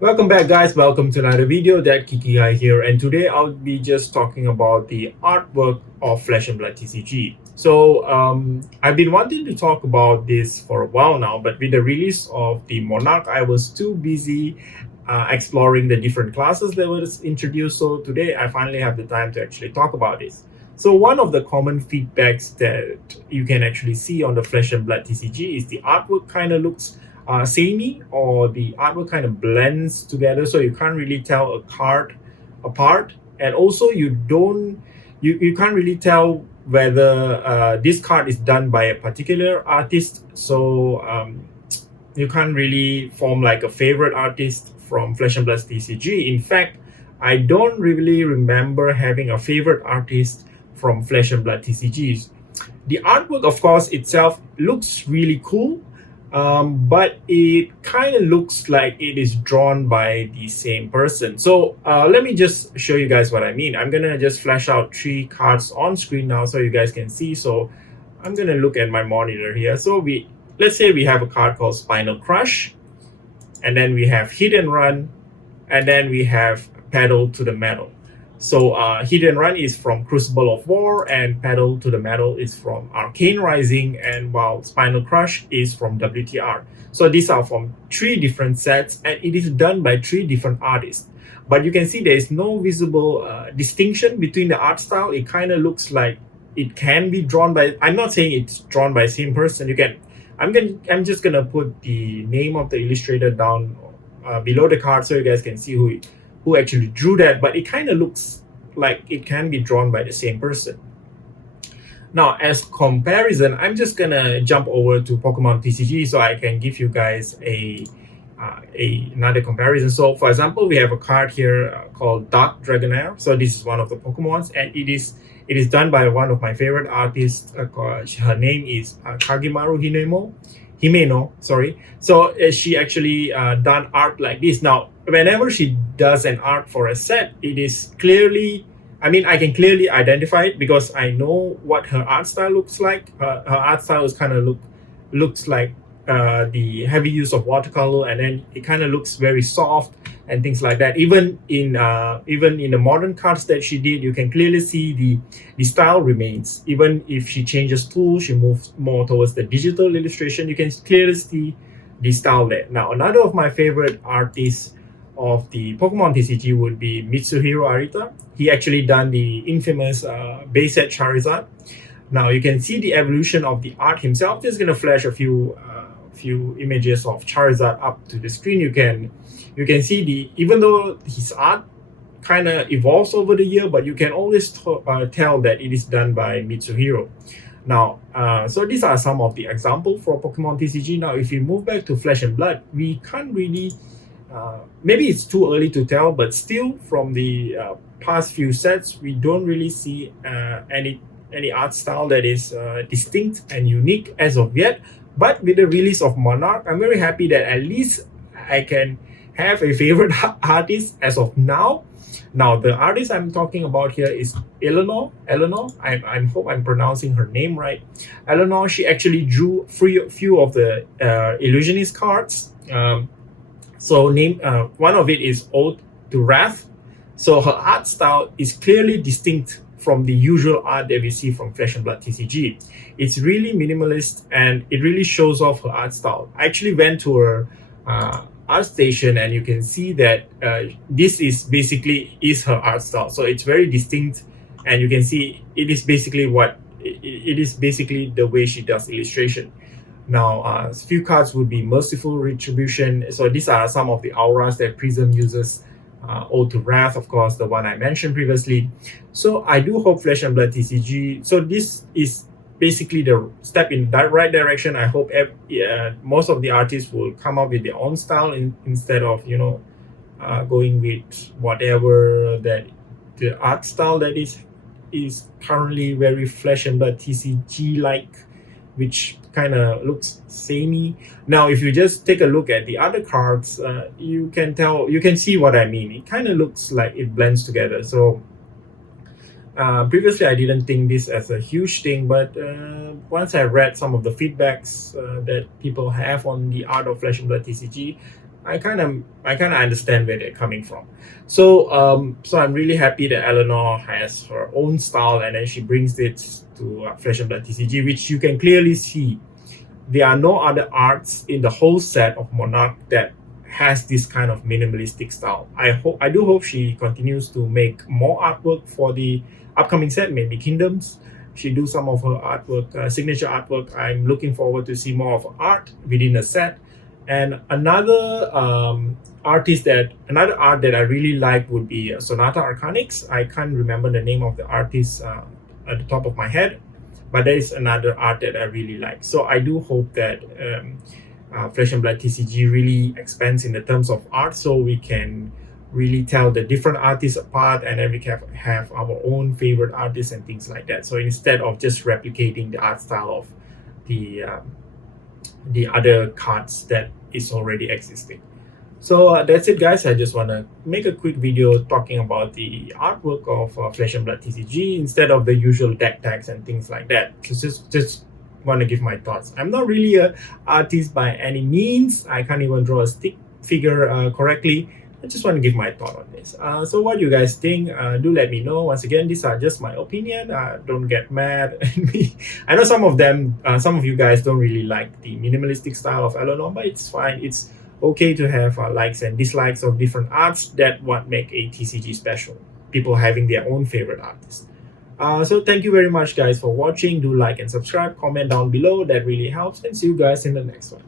Welcome back, guys. Welcome to another video. That Geeky here, and today I'll be just talking about the artwork of Flesh and Blood TCG. I've been wanting to talk about this for a while now, but with the release of the Monarch, I was too busy exploring the different classes that was introduced. So today I finally have the time to actually talk about this. So one of the common feedbacks that you can actually see on the Flesh and Blood TCG is the artwork kind of looks samey, or the artwork kind of blends together, so you can't really tell a card apart, and also you can't really tell whether this card is done by a particular artist. You can't really form like a favorite artist from Flesh and Blood TCG. In fact, I don't really remember having a favorite artist from Flesh and Blood TCGs. The artwork, of course, itself looks really cool, but it kind of looks like it is drawn by the same person. So let me just show you guys what I mean. I'm gonna just flash out 3 cards on screen now so you guys can see. So I'm gonna look at my monitor here. So let's say we have a card called Spinal Crush, and then we have Hit and Run, and then we have Pedal to the Metal. So Hit and Run is from Crucible of War, and Pedal to the Metal is from Arcane Rising, and while Spinal Crush is from WTR. So these are from 3 different sets, and it is done by 3 different artists. But you can see there is no visible distinction between the art style. It kind of looks like it can be drawn by, I'm not saying it's drawn by the same person. I'm just gonna put the name of the illustrator down below the card so you guys can see who actually drew that, but it kind of looks like it can be drawn by the same person. Now, as comparison, I'm just gonna jump over to Pokemon TCG so I can give you guys another comparison. So, for example, we have a card here called Dark Dragonair. So this is one of the Pokemons, and it is done by one of my favorite artists. Her name is Kagimaru Himeno, sorry. So she actually done art like this. Now, whenever she does an art for a set, it is clearly, I can clearly identify it because I know what her art style looks like. Her art style is kind of looks like the heavy use of watercolor, and then it kind of looks very soft and things like that. Even in the modern cards that she did, you can clearly see the style remains. Even if she changes tools, she moves more towards the digital illustration, you can clearly see the style there. Now, another of my favorite artists of the Pokemon TCG would be Mitsuhiro Arita. He actually done the infamous base set Charizard. Now you can see the evolution of the art himself. Just gonna flash a few images of Charizard up to the screen. You can see even though his art kind of evolves over the year, but you can always tell that it is done by Mitsuhiro. Now, so these are some of the examples for Pokemon TCG. Now, if you move back to Flesh and Blood, we can't really, maybe it's too early to tell, but still from the past few sets, we don't really see any art style that is distinct and unique as of yet. But with the release of Monarch, I'm very happy that at least I can have a favorite artist as of now. Now, the artist I'm talking about here is Eleanor. I hope I'm pronouncing her name right. Eleanor, she actually drew few of the Illusionist cards. One of it is Ode to Wrath. So her art style is clearly distinct from the usual art that we see from Flesh and Blood TCG. It's really minimalist, and it really shows off her art style. I actually went to her art station, and you can see that this is basically her art style. So it's very distinct, and you can see it is basically the way she does illustration. Now, a few cards would be Merciful Retribution. So these are some of the auras that Prism uses. Ode to Wrath, of course, the one I mentioned previously. So I do hope Flesh and Blood TCG, so this is basically the step in that right direction. I hope most of the artists will come up with their own style instead of going with whatever that the art style that is currently very Flesh and Blood TCG like, which kind of looks samey. Now, if you just take a look at the other cards, you can see what I mean. It kind of looks like it blends together. So previously I didn't think this as a huge thing, but once I read some of the feedbacks that people have on the art of Flesh and Blood TCG, I kind of understand where they're coming from. So I'm really happy that Eleanor has her own style, and then she brings it to Flesh and Blood TCG, which you can clearly see there are no other arts in the whole set of Monarch that has this kind of minimalistic style. I do hope she continues to make more artwork for the upcoming set, maybe Kingdoms. She do some of her artwork, signature artwork. I'm looking forward to see more of her art within the set. And another art that I really like would be Sonata Arcanix. I can't remember the name of the artist at the top of my head, but there is another art that I really like. So I do hope that Flesh and Blood TCG really expands in the terms of art, so we can really tell the different artists apart, and then we can have our own favorite artists and things like that. So instead of just replicating the art style of the other cards that is already existing. So that's it, guys. I just want to make a quick video talking about the artwork of Flesh and Blood TCG instead of the usual deck tags and things like that. Just want to give my thoughts. I'm not really a artist by any means. I can't even draw a stick figure correctly. I just want to give my thought on this. So what you guys think, do let me know. Once again, these are just my opinion. Don't get mad at me. I know some of you guys don't really like the minimalistic style of Eleanor, but it's fine. It's okay to have likes and dislikes of different arts. That what make a TCG special. People having their own favorite artists. So thank you very much, guys, for watching. Do like and subscribe. Comment down below. That really helps. And see you guys in the next one.